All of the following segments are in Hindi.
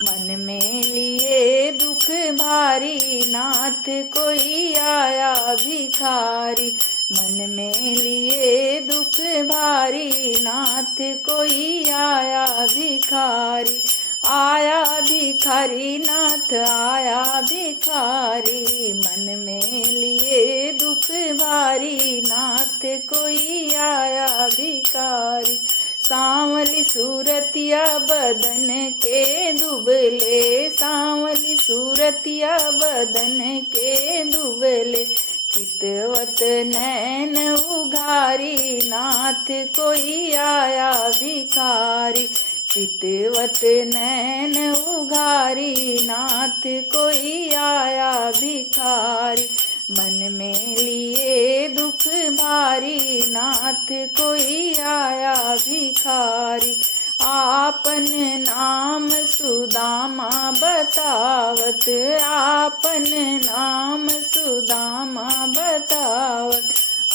मन में लिए दुख भारी, नाथ कोई आया भिखारी। मन में लिए दुख भारी, नाथ कोई आया भिखारी। आया भिखारी, नाथ आया भिखारी। मन में लिए दुख भारी, नाथ कोई आया भिखारी। सांवली सूरतिया बदन के दुबले, सांवली सूरतिया बदन के दुबले। चितवत नैन उघारी, नाथ कोई आया भिखारी। चितवत नैन उघारी, नाथ कोई आया भिखारी। मन में लिए दुख भारी, नाथ कोई आया भिखारी। आपन नाम सुदामा बतावत, आपन नाम सुदामा बतावत।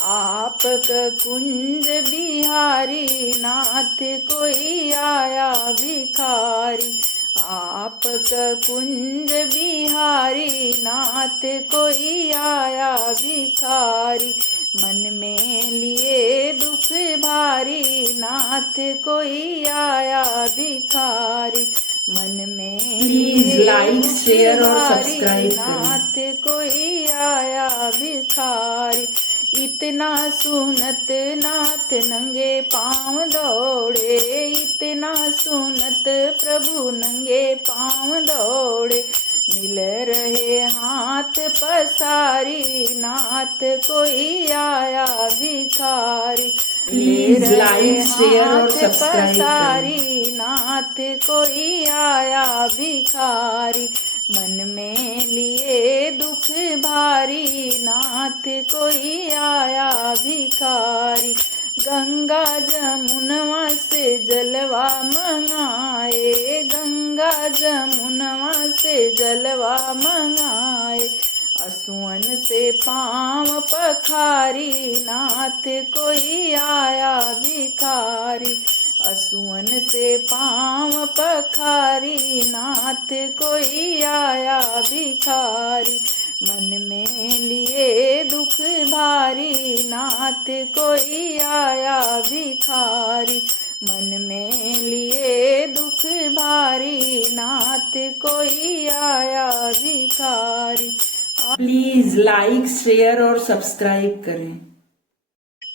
आपक कुंज बिहारी, नाथ कोई आया भिखारी। आपक कुंज बिहारी, नाथ कोई आया भिखारी। मन में लिए दुख भारी, नाथ कोई आया भिखारी। मन में प्लीज लाइक शेयर और सब्सक्राइब करें। नाथ कोई आया भिखारी। इतना सुनत नाथ नंगे पाँव दौड़े, इतना सुनत प्रभु नंगे पाँव दौड़े। मिल रहे हाथ पसारी, नाथ कोई आया भिखारी। प्लीज लाइक शेयर और सब्सक्राइब पसारी, नाथ कोई आया भिखारी। मन में लिए दुख भारी, नाथ कोई आया भिखारी। गंगा जमुनवा से जलवा मंगाए, गंगा जमुनवा से जलवा मंगाए। असुअन से पाँव पखारी, नाथ कोई आया भिखारी। असुअन से पाँव पखारी, नाथ कोई आया भिखारी। मन में लिए दुख भारी, नाथ कोई आया भिखारी। मन में लिए दुख भारी, नाथ कोई आया भिखारी। प्लीज लाइक शेयर और सब्सक्राइब करें।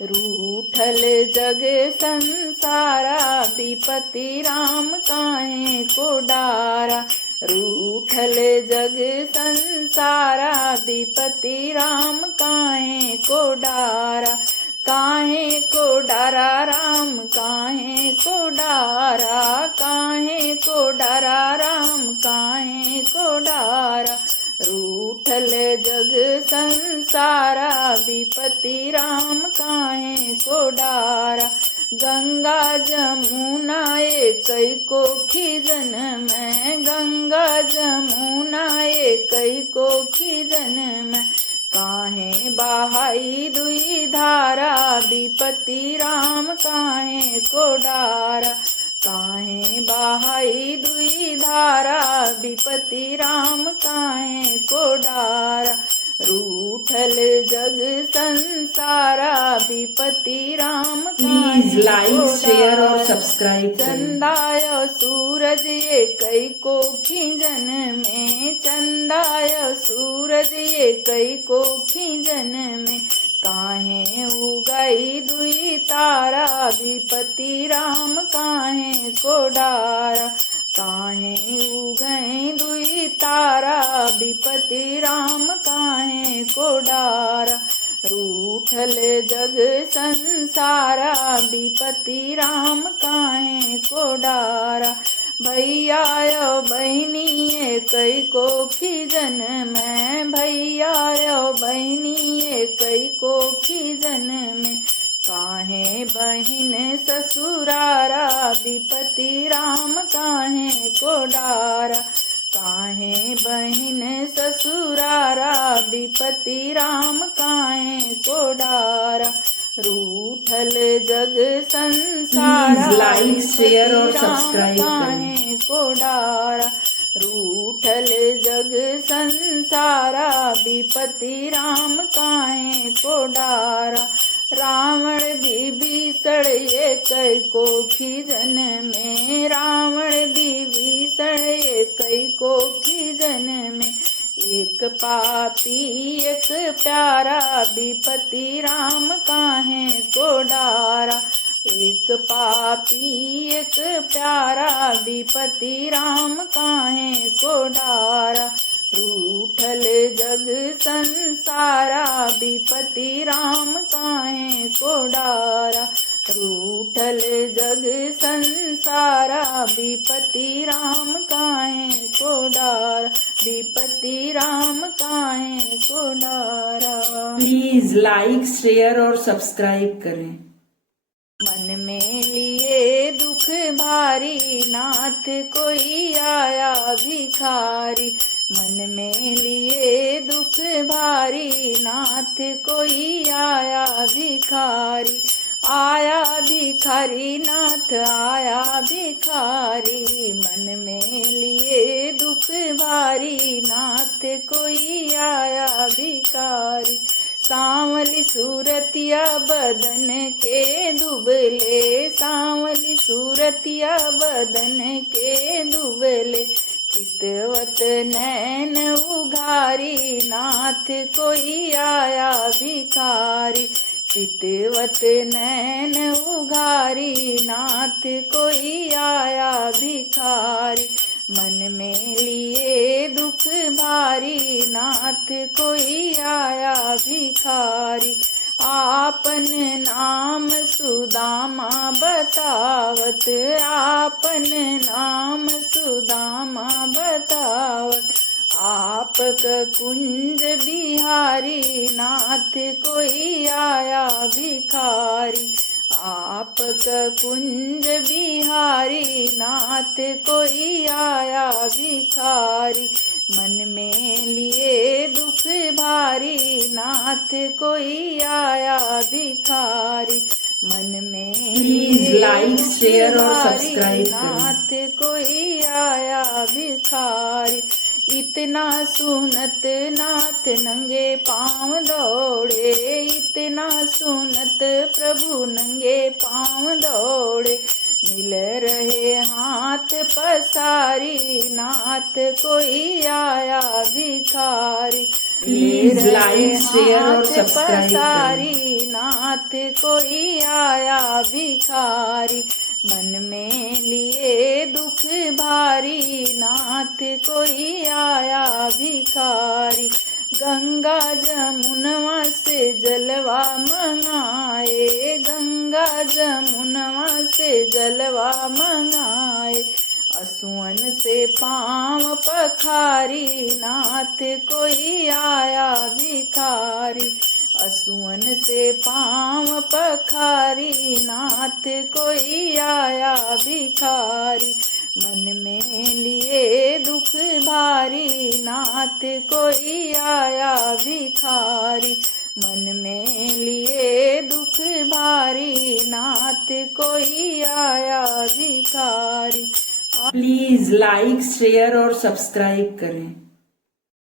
रूठल जग संसारा, विपति राम काहे को डारा। रूठल जग संसारा, विपति राम काहे को डारा। काहे को डारा राम, काहे को डारा। काहे को डारा राम, काहे को डारा। रूठल जग संसारा, विपति राम काहे को डारा। गंगा जमुना एकई को खिजन में, गंगा जमुना एकई को खिजन में। काहे बहाई दुई धारा, विपति राम काहे को डारा। काहे बहाई दुई धारा, विपति राम काहे को डारा। रूठल जग संसारा, विपति राम प्लीज लाइक शेयर और सब्सक्राइब करें। चंदाय सूरज एकई को खिंजन में, चंदाय सूरज एकई को खिंजन में। काहे उगई दुई तारा, विपति राम काहे को डारा। काहे उगई दुई तारा, विपति राम काहे को डारा। रूठल जग संसारा, विपति राम काहे को डारा। भैया बहनी एकई को खिजन में, भैया बहनी एकई को खिजन में। काहे बहिन ससुरारा, विपति राम काहे को डारा। काहे बहिन ससुरारा, विपति राम काहे को डारा। रूठल जग संसारा, लाइक शेयर और सब्सक्राइब करें। काहे को डारा। रूठल जग संसारा, विपति राम काहे को डारा। रावण विभीषण एक कोखी जन में, रावण विभीषण एक कोखी जन में। एक पापी एक प्यारा, विपति राम काहे को डारा। एक पापी एक प्यारा, विपति राम काहे को डारा। रूठल जग संसारा, विपति राम काहे को डारा। रूठल जग संसारा, विपति राम काहे को डारा। विपति राम काहे को डारा। प्लीज लाइक शेयर और सब्सक्राइब करें। मन में लिए दुख भारी, नाथ कोई आया भिखारी। मन में लिए दुख भारी, नाथ कोई आया भिखारी। आया भिखारी नाथ आया भिखारी। मन में लिए दुख भारी, नाथ कोई आया भिखारी। सांवली सूरतिया बदन के दुबले, सांवली सूरतिया बदन के दुबले। चितवत नैन उघारी, नाथ कोई आया भिखारी। चितवत नैन उघारी, नाथ कोई आया भिखारी। मन में लिए दुख भारी, नाथ कोई आया भिखारी। आपन नाम सुदामा बतावत, आपन नाम सुदामा बतावत। आपक कुंज बिहारी, नाथ कोई आया भिखारी। आपक कुंज बिहारी, नाथ कोई आया भिखारी। मन में लिए दुख भारी, नाथ कोई आया भिखारी। मन में प्लीज लाइक शेयर और सब्सक्राइब करें। नाथ कोई आया भिखारी। इतना सुनत नाथ नंगे पाँव दौड़े, इतना सुनत प्रभु नंगे पाँव दौड़े। मिल रहे हाथ पसारी, नाथ कोई आया भिखारी। प्लीज लाइक शेयर और सब्सक्राइब पसारी, नाथ कोई आया भिखारी। मन में लिए दुख भारी, नाथ कोई आया भिखारी। गंगा जमुनवा से जलवा मंगाए, गंगा जमुनवा से जलवा मंगाए। असुअन से पाँव पखारी, नाथ कोई आया भिखारी। असुअन से पाँव पखारी, नाथ कोई आया भिखारी। मन में लिए दुख भारी, नाथ कोई आया भिखारी। मन में लिए दुख भारी, नाथ कोई आया भिखारी। प्लीज लाइक शेयर और सब्सक्राइब करें।